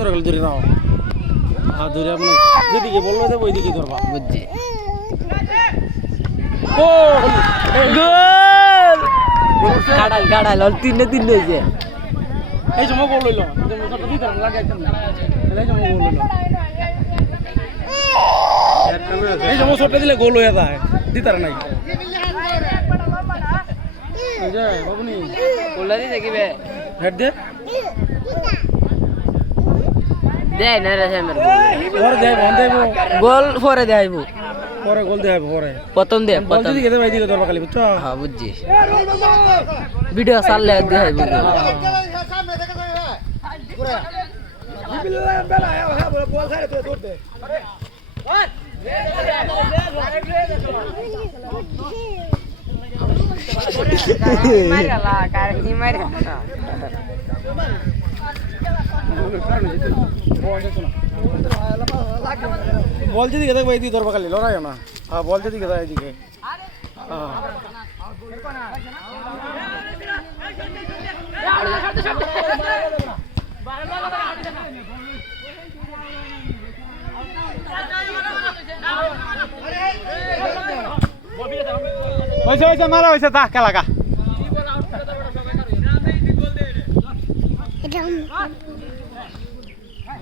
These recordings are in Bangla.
ধরে গেল ধরে নাও। ধরে আপনি যেদিকে বলল দেবো ওইদিকে ধরবা। বুঝছি। হয়েছে। এই সময় গোল হইল। না। এই সময় গোল হইল। এই সময় ছোটটা দিলে গোল হয়ে যায়। দিতার নাই। দি দেখিবে হেড দে। দেয় না রে আমার পরে দেব বন্ধ দেব। গোল পরে দেয়ব পরে গোল দেব পরে। প্রথম দে প্রথম। যদি গেতে ভাই দিকে ধরবা খালি বুঝছ? হ্যাঁ বুঝছি। ভিডিও সারলে দেখাইব বল যদি গেতে ভাই দিকে ধরবা খালি, লড়াই না। হ্যাঁ বল যদি গেতে এদিকে হ্যাঁ। হয়েছে হয়েছে, মারা হয়েছে তা খেলাকা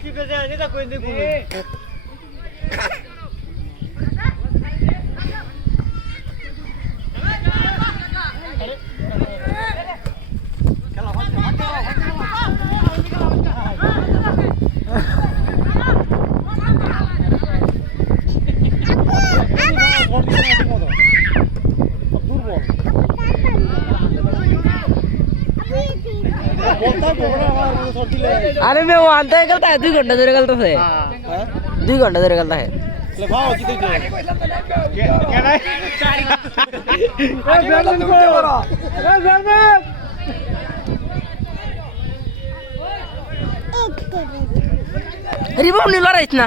एक रुपये से आने था कोई नहीं अरे मैं वो आता है, गलता है, दो घंटा देर गलता से दो घंटा देर गलता है। रिबो नहीं लड़ा इतना।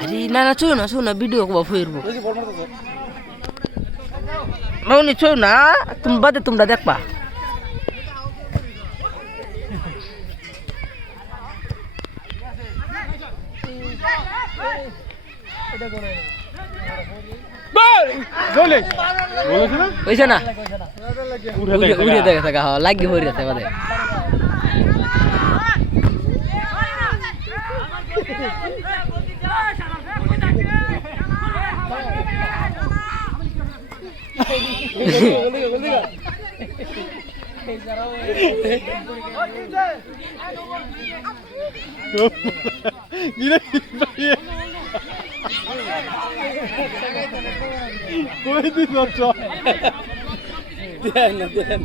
আরে না না চো না চো না ভিডিও কবা ফিরবো মাউনি চো না তুমি বাদে তোমরা দেখবা। চলে না? উড়ে দেখে থাকা হ্যাঁ লাগি হয়ে দেন দেন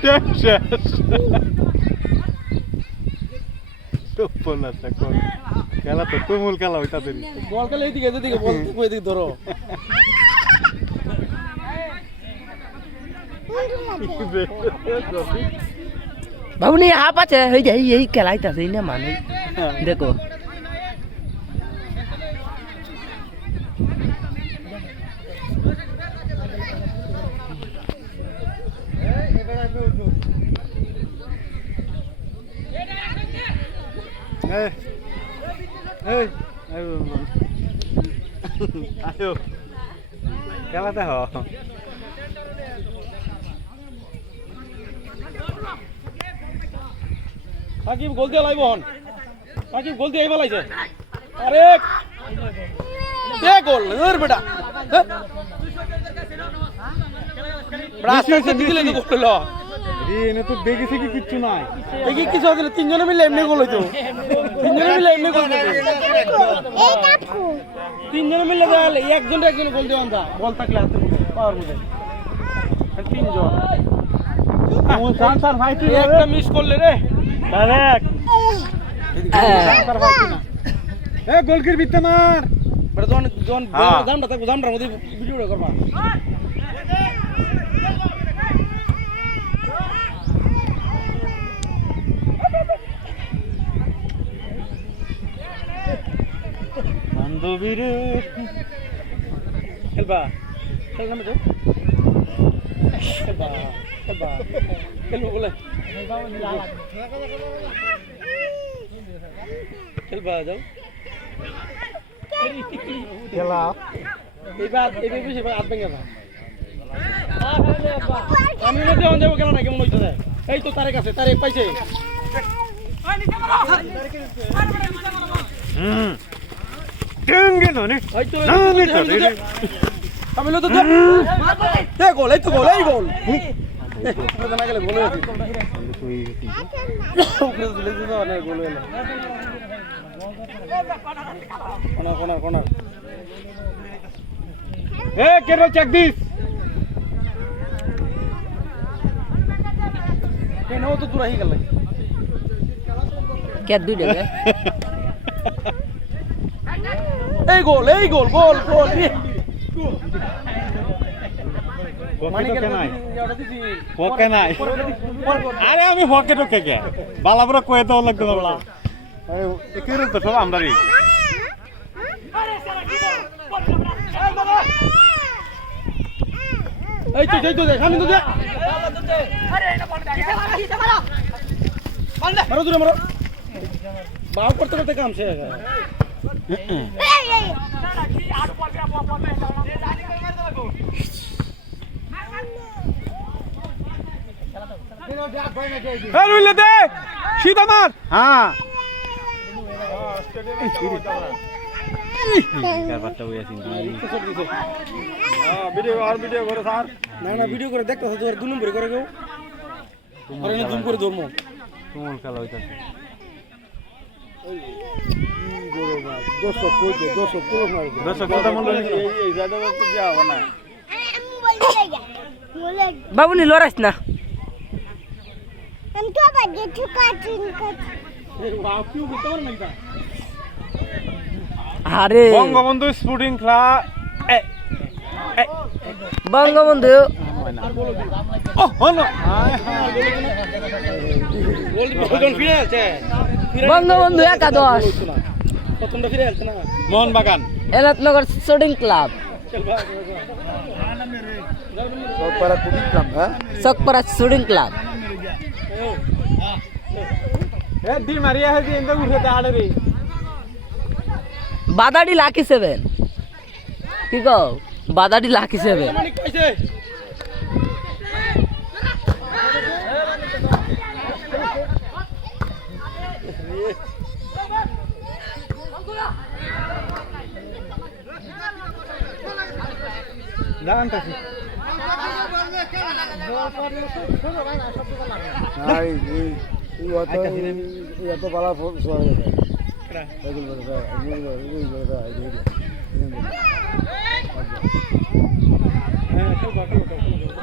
ট্যাং শেষ বল আছে কোন খেলা তো তুমুল খেলা ওই তাদের বল খেলা এইদিকে এদিকে বল এদিকে ধরো। বাবুনি হাফ আছে। এই যে এই খেলাইতাছে না মানে দেখো এই এই আয়ো। খেলাতে হ। সাকিব গোল দিয়ে লাইব হন। সাকিব গোল দিয়ে আইবা লাইছে আরে! দে গোল ধর বেটা। তিনজনে মিলে এমনি গোল হইতো। তিনজনে মিলে এমনি গোল হইতো। তিনজনে মিলে দেওয়ালে একজন একজন গোল দিয়ে আনতা বল থাকলে হাতে পাওয়ার মধ্যে। আর তিনজন। একটা মিস করলে রে। ডাইরেক্ট এ গোলকির বিতে মার জন জন। জামটা থাকব জামটার মধ্যে ভিডিওটা করবা। বান্ধবী রে খেলবা খেল নামে যাও খেলবা খেলবা খেলব বলে খেলবা যাও খেলা এইবার এইবার বেশি এবার হাত ভেঙে না আমি মধ্যে অন যাব কেন না কেমন হইতেছে এই তো তারেক আছে তারেক পাইছে হুম টেঙ্গে না নে এই তো না, নে তো, রে, রে। আমি তো দে গোল এই তো গোল এই গোল না গেলে গোল উপরে তুলে দিতে না গোল হলো কোনা কোনা কোনা এ কেরল চেক দিস কেন তো দূর হয়ে গেল কে দুই ডেকে এই গোল এই গোল গোল গোল। হকে নাই? হকে নাই? আরে আমি হকে তো কে কে? বালাবরা কয়ে দাও লাগবে না বলা। আরে কেরল তো সব আমদারি এই তো এই তো দেখ আমি তো দেখ। মারো দূরে মারো। বাউ করতে করতে কাম শেষ রুইলে দে সিধা মার হ্যাঁ। ভিডিও করে দেখতে দু নম্বরে করে কেউ জুম করে ধরমু তুমুল খেলা হইতাছে দর্শক কইছে দর্শক পুরো মারবে দর্শক কথা মনে এই এই জায়গা না। লড়াইস আরে। বঙ্গবন্ধু স্পোর্টিং ক্লাব এ এ বঙ্গবন্ধু। বঙ্গবন্ধু একাদশ। প্রথমটা ফিরে আসছে না? মোহন বাগান এনাথনগর শুটিং ক্লাব সকপাড়া শুটিং ক্লাব এ দি মারিয়া হে দি এন্দ উঠে দাঁড়ে রে। বাদাডি লাকি সেভেন কি কও? বাদাডি লাকি সেভেন পাইছে দাঁড়ান তাছি হ্যাঁ খেলবা খেলবা খেলবা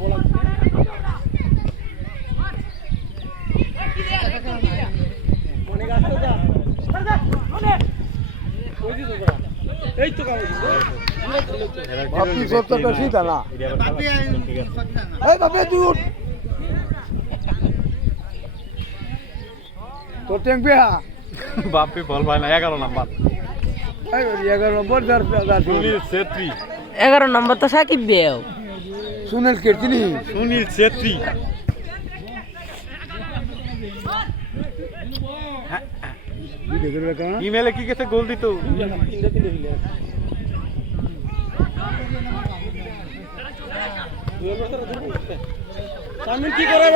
বলা মনে গাছটা যা ওই দিছো যা এই তো কাম বাপি সত্যটা ঠিক না। এই বাপে তুই উঠ তোর ট্যাঙ্ক পেহা বাপি বল ভাই না এগারো নাম্বার। এই এগারো নম্বর যার সুনীল ছেত্রী। এগারো নম্বর তো সাকিব দেও সুনীল কীর্তিনি সুনীল ছেত্রী। ইমেলে কি গেছে? গোল দিত। তিনটে তিনটে কি করে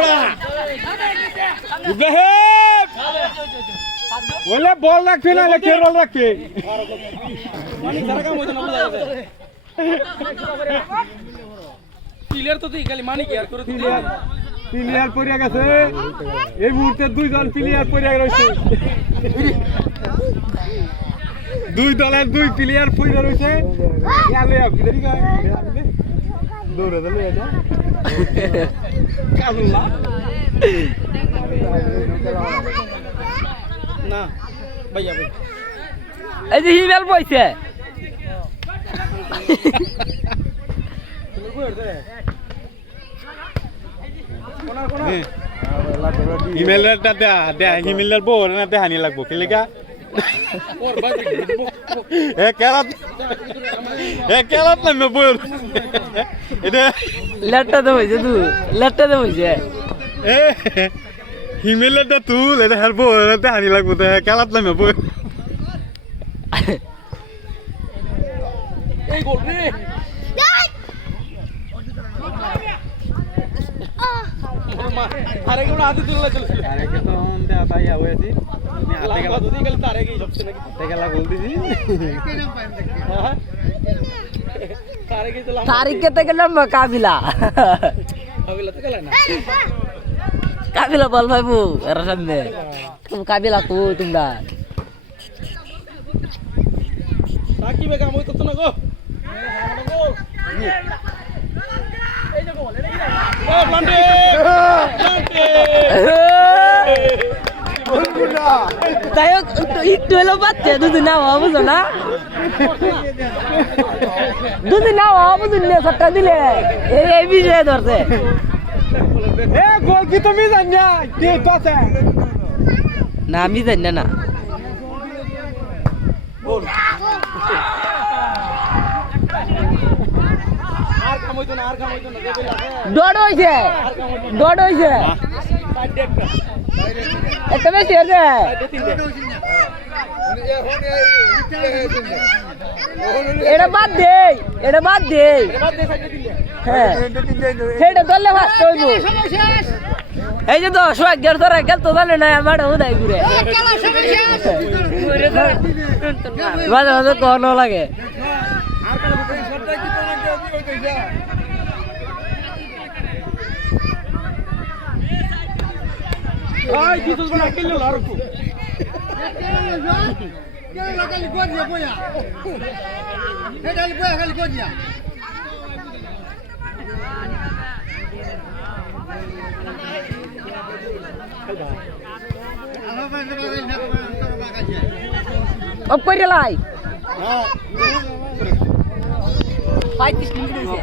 বলে বল রাখবে না লেখে বল রাখবে। মানে প্লেয়ার তো তুই খালি মানি কি আর করে তুই প্লেয়ার পড়িয়া গেছে। এই মুহূর্তে দুইজন প্লেয়ার পড়িয়া রয়েছে। দুই দলের দুই প্লেয়ার পড়িয়া রয়েছে। দৌড়ে এটা। কাজুল্লা না ভাইয়া ভাই এই যে হিমেল বইছে। ইমেলটা দেয়া দেয়া ইমেলের বউ না দেহানি লাগবো কি লেগা ওর ভাই এ কেরাত এ কেরাত না মে বই এটা লেটটা তো বইছে তু লেটটা বইছে এ হিমেলেরটা তুল এটা হের বউ না দেহানি লাগবো তো কেরাত না মে এই গোল রে আরে কোন আদি তুললা চলছিল আরে কে তো দেয়া পাইয়া হয়েছি লাগা দুদি গেল তারে গই সবচেয়ে নাকি গেলা গোল দিছি হ্যাঁ তারে গই তো লাম তারিখ কেতে গেলাম কাবিলা। হবিলা তো গেল না? কাবিলা বল ভাইবু এর সামনে। কাবিলা কো তোমরা। সাকিবে কাম হইতো না গো? এই যে গোল এটা কি ও প্লান্টে প্লান্টে তাই হোক, একটু একটু হলো বাচ্চা দুদিন না হওয়া বুঝো না। দুদিন না হওয়া বুঝুন না সবটা দিলে। এই বিষয়ে ধরছে। গোল কি তুমি জানা কি পাছে না আমি জানি না, না আর কাম হইতো না আর কাম হইতো না দেবে লাগে ডড হয়েছে ডড হয়েছে একটা একটা বেশি হয়েছে। এটা বাদ দে এটা বাদ দে। হ্যাঁ। সেটা ধরলে ফার্স্ট হইব। এই যে তো সোয়াগ গের ধরে গেল তো জানে না আমার উদয় ঘুরে। মাঝে মাঝে কন লাগে। ভাই কি তুলবে না কিলো আর একটু অপ করে লাই হ্যাঁ পঁয়ত্রিশ মিনিট হয়েছে